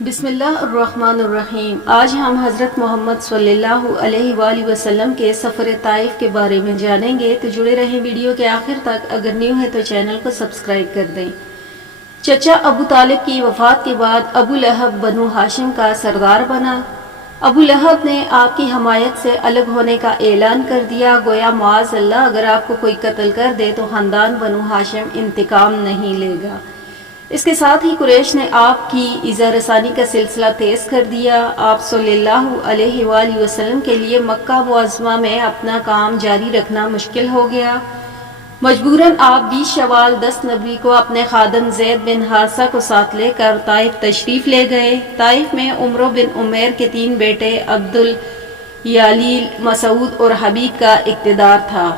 بسم اللہ الرحمن الرحیم۔ آج ہم حضرت محمد صلی اللہ علیہ وآلہ وسلم کے سفر طائف کے بارے میں جانیں گے، تو جڑے رہیں ویڈیو کے آخر تک۔ اگر نیو ہے تو چینل کو سبسکرائب کر دیں۔ چچا ابو طالب کی وفات کے بعد ابو لہب بنو ہاشم کا سردار بنا۔ ابو لہب نے آپ کی حمایت سے الگ ہونے کا اعلان کر دیا، گویا معاذ اللہ اگر آپ کو کوئی قتل کر دے تو خاندان بنو ہاشم انتقام نہیں لے گا۔ اس کے ساتھ ہی قریش نے آپ کی ایذا رسانی کا سلسلہ تیز کر دیا۔ آپ صلی اللہ علیہ وآلہ وسلم کے لیے مکہ معظمہ میں اپنا کام جاری رکھنا مشکل ہو گیا۔ مجبوراً آپ 20 شوال 10 نبوی کو اپنے خادم زید بن حارثہ کو ساتھ لے کر طائف تشریف لے گئے۔ طائف میں عمرو بن عمیر کے 3 بیٹے عبد الیلیل، مسعود اور حبیب کا اقتدار تھا۔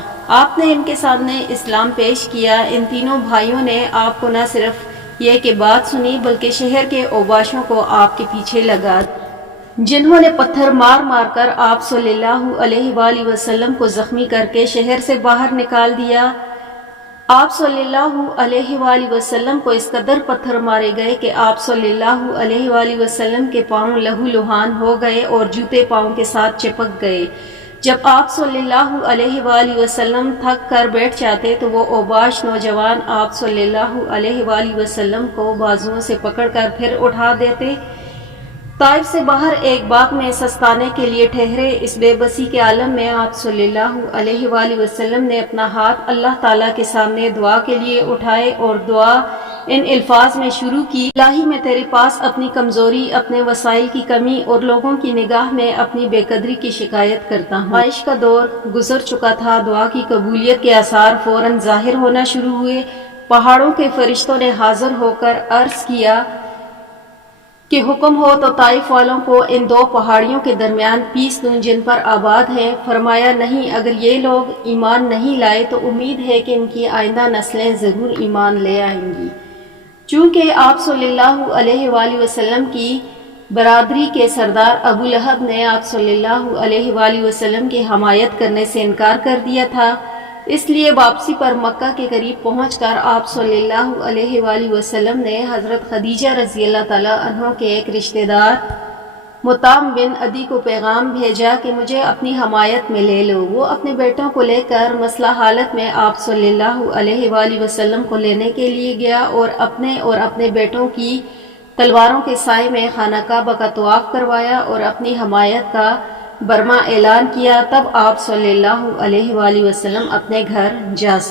آپ نے ان کے سامنے اسلام پیش کیا۔ ان تینوں بھائیوں نے آپ کو نہ صرف یہ کہ بات سنی بلکہ شہر کے اوباشوں کو آپ کے پیچھے لگا، جنہوں نے پتھر مار مار کر آپ صلی اللہ علیہ وآلہ وسلم کو زخمی کر کے شہر سے باہر نکال دیا۔ آپ صلی اللہ علیہ وآلہ وسلم کو اس قدر پتھر مارے گئے کہ آپ صلی اللہ علیہ وآلہ وسلم کے پاؤں لہو لہان ہو گئے اور جوتے پاؤں کے ساتھ چپک گئے۔ جب آپ صلی اللہ علیہ وآلہ وسلم تھک کر بیٹھ جاتے تو وہ اوباش نوجوان آپ صلی اللہ علیہ وآلہ وسلم کو بازوؤں سے پکڑ کر پھر اٹھا دیتے۔ طائف سے باہر ایک باغ میں سستانے کے لیے ٹھہرے۔ اس بے بسی کے عالم میں آپ صلی اللہ علیہ وآلہ وسلم نے اپنا ہاتھ اللہ تعالیٰ کے سامنے دعا کے لیے اٹھائے اور دعا ان الفاظ میں شروع کی: الہی میں تیرے پاس اپنی کمزوری، اپنے وسائل کی کمی اور لوگوں کی نگاہ میں اپنی بے قدری کی شکایت کرتا ہوں۔ بارش کا دور گزر چکا تھا، دعا کی قبولیت کے آثار فوراً ظاہر ہونا شروع ہوئے۔ پہاڑوں کے فرشتوں نے حاضر ہو کر عرض کیا کہ حکم ہو تو طائف والوں کو ان 2 پہاڑیوں کے درمیان پیس دوں جن پر آباد ہیں۔ فرمایا نہیں، اگر یہ لوگ ایمان نہیں لائے تو امید ہے کہ ان کی آئندہ نسلیں ضرور ایمان لے آئیں گی۔ چونکہ آپ صلی اللہ علیہ وآلہ وسلم کی برادری کے سردار ابو لہب نے آپ صلی اللہ علیہ وآلہ وسلم کی حمایت کرنے سے انکار کر دیا تھا، اس لیے واپسی پر مکہ کے قریب پہنچ کر آپ صلی اللہ علیہ وآلہ وسلم نے حضرت خدیجہ رضی اللہ تعالیٰ عنہ کے ایک رشتہ دار مطعم بن عدی کو پیغام بھیجا کہ مجھے اپنی حمایت میں لے لو۔ وہ اپنے بیٹوں کو لے کر مسلح حالت میں آپ صلی اللہ علیہ وآلہ وسلم کو لینے کے لیے گیا اور اپنے بیٹوں کی تلواروں کے سائے میں خانہ کعبہ کا طواف کروایا اور اپنی حمایت کا برما اعلان کیا۔ تب آپ صلی اللہ علیہ وآلہ وسلم اپنے گھر جا سکے۔